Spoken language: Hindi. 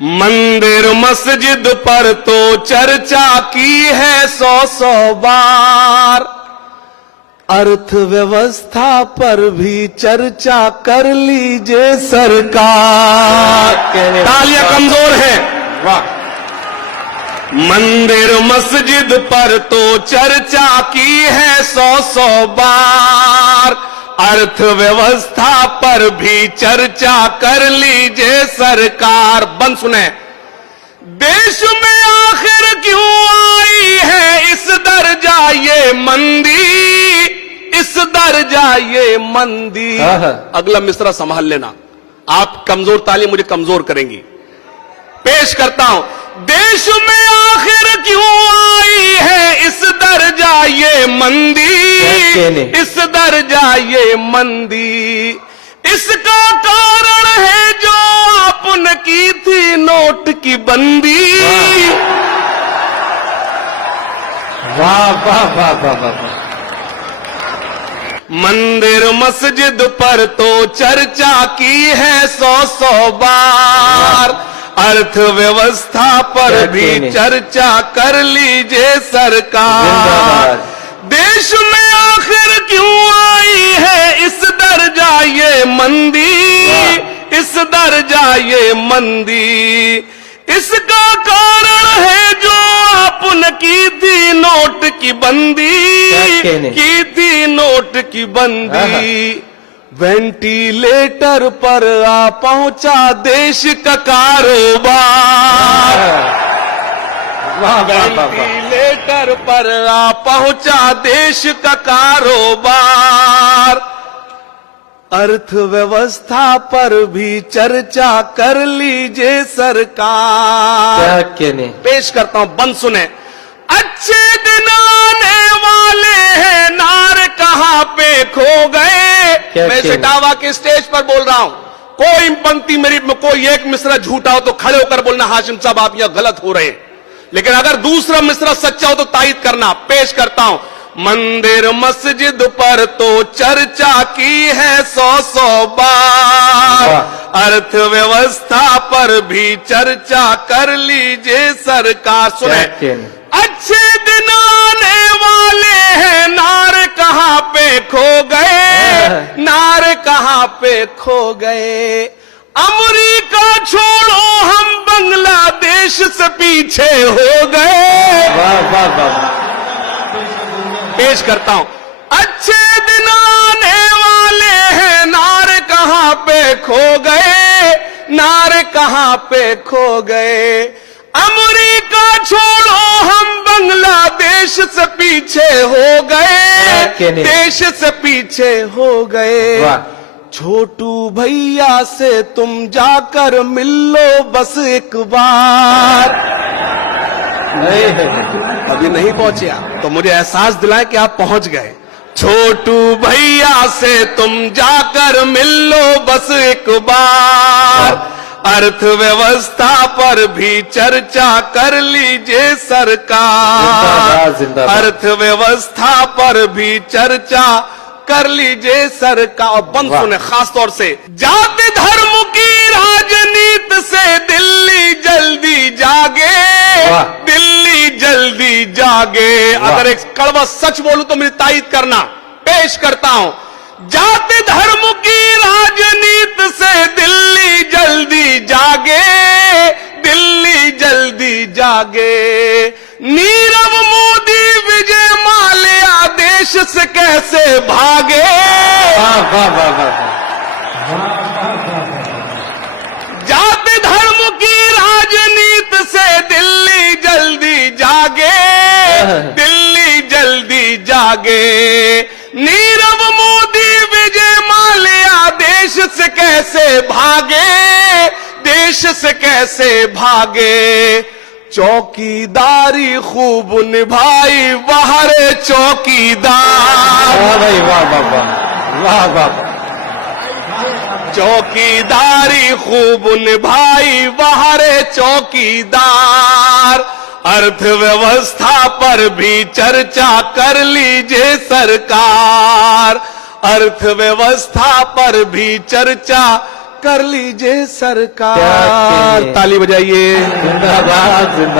मंदिर मस्जिद पर तो चर्चा की है 100 बार, अर्थव्यवस्था पर भी चर्चा कर लीजिए सरकार। तालियां कमजोर है। वाह। मंदिर मस्जिद पर तो चर्चा की है 100 बार, अर्थव्यवस्था पर भी चर्चा कर लीजिए सरकार। बंद सुने। देश में आखिर क्यों आई है इस दर्जा ये मंदी, इस दर्जा ये मंदी। अगला मिसरा संभाल लेना, आप कमजोर ताली मुझे कमजोर करेंगी। पेश करता हूं। देश में आखिर क्यों आई है इस दर्जा ये मंदी, इस दर्जा ये मंदी। इसका कारण है जो आपने की थी नोट की बंदी। वाह वाह वाह वाह वाह। मंदिर मस्जिद पर तो चर्चा की है 100 बार, अर्थव्यवस्था पर भी चर्चा कर लीजिए सरकार। देश में आखिर क्यों आई है इस दर्जा ये मंदी, इस दर्जा ये मंदी। इसका कारण है जो आपने की थी नोट की बंदी, की थी नोट की बंदी। वेंटिलेटर पर आ पहुंचा देश का कारोबार। वेंटिलेटर पर आ पहुंचा देश का कारोबार, अर्थव्यवस्था पर भी चर्चा कर लीजिए सरकार। पेश करता हूं, बंद सुने। अच्छे दिन आने वाले हैं, नार कहां पे खो गए। मैं इटावा के स्टेज पर बोल रहा हूं, कोई पंक्ति मेरी में कोई एक मिसरा झूठा हो तो खड़े होकर बोलना हाशिम साहब आप यहां गलत हो रहे हैं, लेकिन अगर दूसरा मिसरा सच्चा हो तो तायीद करना। पेश करता हूं। मंदिर मस्जिद पर तो चर्चा की है 100 बार, अर्थव्यवस्था पर भी चर्चा कर लीजिए सरकार। सुने। अच्छे दिन आने वाले हैं, नार कहां पे खो गए, नार कहां पे खो गए। अमेरिका छोड़ो हम बांग्लादेश से पीछे हो गए। वाह वाह वाह। पेश करता हूं। अच्छे दिन आने वाले हैं, नार कहां पे खो गए, नार कहां पे खो गए। अमेरिका छोड़ो हम बांग्लादेश से पीछे हो गए, देश से पीछे हो गए। छोटू भैया से तुम जाकर मिल लो बस एक बार। अभी नहीं पहुंचे आप, तो मुझे एहसास दिलाए कि आप पहुंच गए। छोटू भैया से तुम जाकर मिल लो बस एक बार, अर्थव्यवस्था पर भी चर्चा कर लीजिए सरकार। अर्थव्यवस्था पर भी चर्चा कर लीजिए सरकार। बंद सुने खास तौर से। जाति धर्म की राजनीति से दिल्ली जल्दी जागे, दिल्ली जल्दी जागे। अगर एक कड़वा सच बोलूं तो मेरी तायीद करना। पेश करता हूं। जाति धर्म की राजनीति से दिल्ली जल्दी जागे, दिल्ली जल्दी जागे। नीरव मोदी विजय माल्या देश से कैसे भागे। जाति धर्म की राजनीति से दिल्ली जल्दी जागे, दिल्ली जल्दी जागे। नीरव मोदी विजय माल्या देश से कैसे भागे, देश से कैसे भागे। चौकीदारी खूब निभाई बाहर चौकीदार। वाह वाह वाह वाह वाह। चौकीदारी खूब निभाई बाहर चौकीदार, अर्थव्यवस्था पर भी चर्चा कर लीजिए सरकार। अर्थव्यवस्था पर भी चर्चा कर लीजिए क्या सरकार। कहने? ताली बजाइए। जिंदाबाद जिंदाबाद।